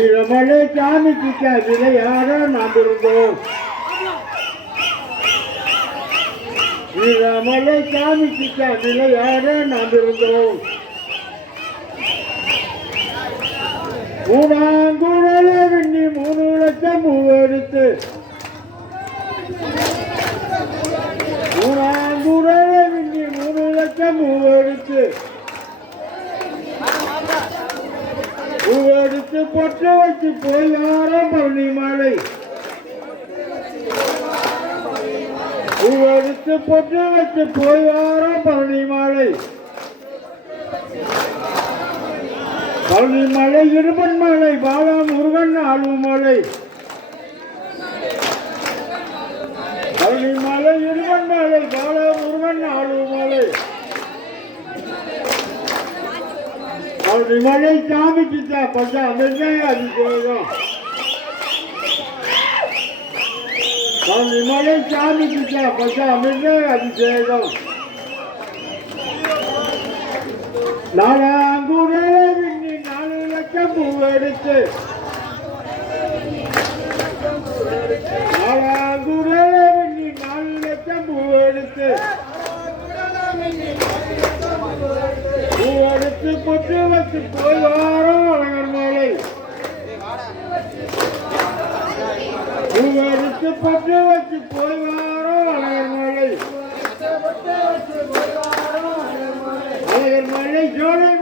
ஈழமலை சாமி கிட்ட யாரா நாம் இருந்தோம் ஈழமலை சாமி கிட்ட யாரா நாம் இருந்தோம் ஊனாங்குழல வெண்ணி மூணு லட்சம் மூவருத்து ஊனாங்குழல மூணு லட்சம் மூவருத்து பத்து பொற்று வைத்து போய் வாரம் பரணி மாலை பூவெடுத்து பொற்று வைத்து போய் வாரம் பரணி மாலை பழனி மலை இருபன் மலை பாலா முருகன் மாலை இவளை காமிச்சுட்டா பார்த்தா அதுதான் அது போதும் நான் இவளை காமிச்சுட்டா பார்த்தா அதுதான் அது சேதம் நாலாங்குடலை விண்ணி நாலு லட்சம் பூவெடுத்து பத்து பத்து பத்து போய் வாரம் அழகர் மாலை உவருக்கு பத்து வச்சு போய் வாரம் அழகர் மாலை அழகர் மாலை ஜோலை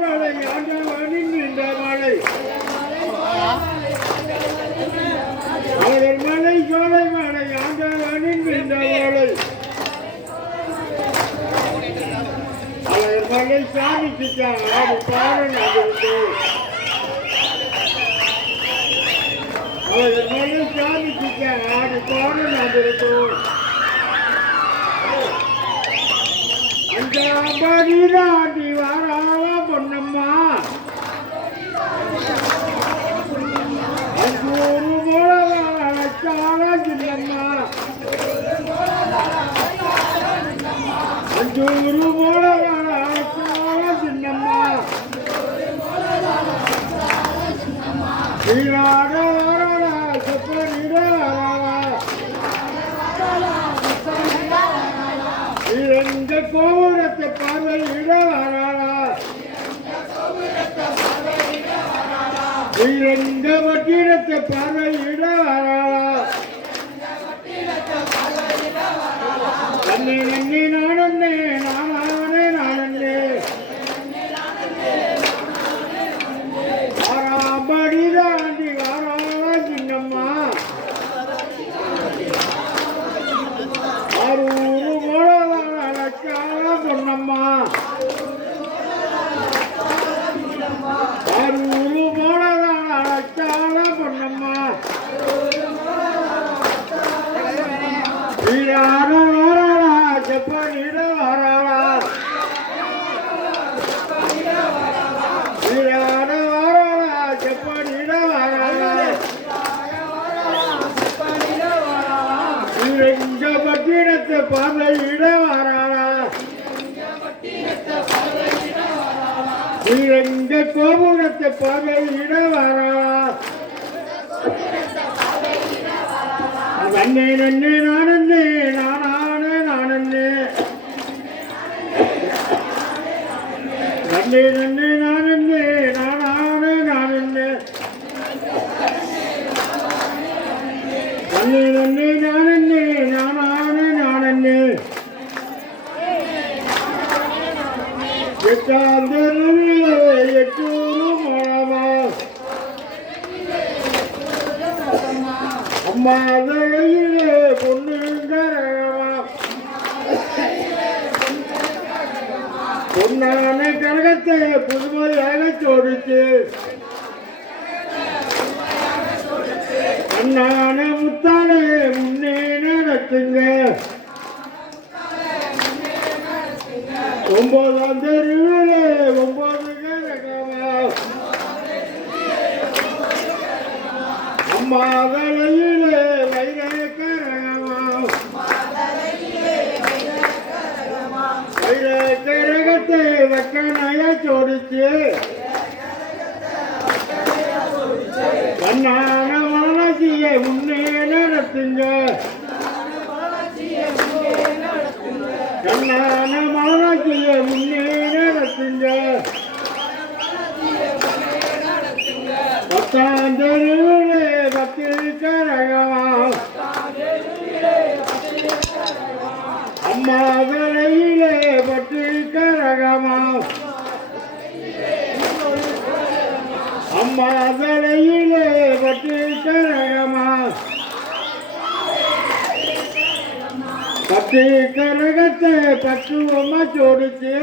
பழனிசாமி சிக்காரா பாடல் அதிர்ந்து பழனிசாமி சிக்காரா பாடல் அதிர்ந்து அந்த அபரிதாண்டி வாராவா பொன்னம்மா ஒரு இந்த கோபுரத்தை பார்வையிட வராளா இரண்ட வட்டிடத்தை அழியார வரவா செப்பனிட வரவா அழியார வரவா செப்பனிட வரவா இங்க பட்டினத்தை பார்வையிட வரவா இங்க கோபுரத்தை பார்வையிட வரவா அண்ணே நன்னே நானே நன்னே நன்னே நானே நானானே நானே நன்னே நன்னே நானே நானானே நானே எட்டாந்தருவிலே எட்டூரு மழமா அம்மாவே பொன்னான கழகத்தை புதுமையாக சோடிச்சு அண்ணான முத்தாலே முன்னே நடத்துங்க ஒன்பதாம் தெருவில் ஒன்பது அம்மாதலையில் சோடிச்சு கண்ணான மனசியை உன்னே நடத்துங்க கண்ணான மனசியை உன்னே நடத்துங்க பத்தாம் தெருவிலே பத்திரிக்கரகமா அம்மா தலையிலே மாதலையிலே பற்றி கரகமா பற்றி கரகத்தை பற்றுவோமா சோடிச்சு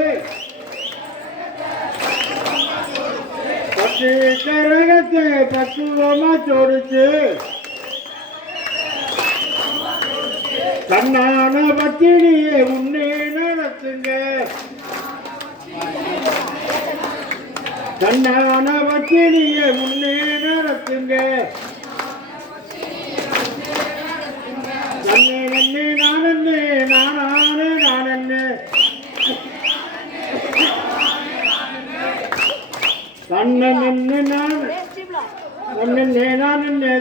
பற்றி கரகத்தை பற்றுவோமா சோடிச்சு தன்னான பத்தினியை உன்னே நடத்துங்க தன்னானவற்றை நீங்க முன்னே நடத்துங்க நன்னே நன்னே நானே நானான நானே தன்ன நன்னு நான் தன்னே நானே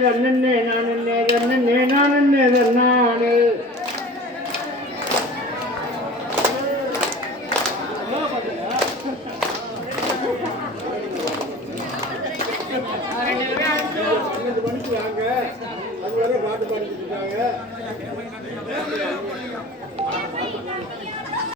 தன்னே வாங்க அது பாட்டு பாடிட்டு இருக்காங்க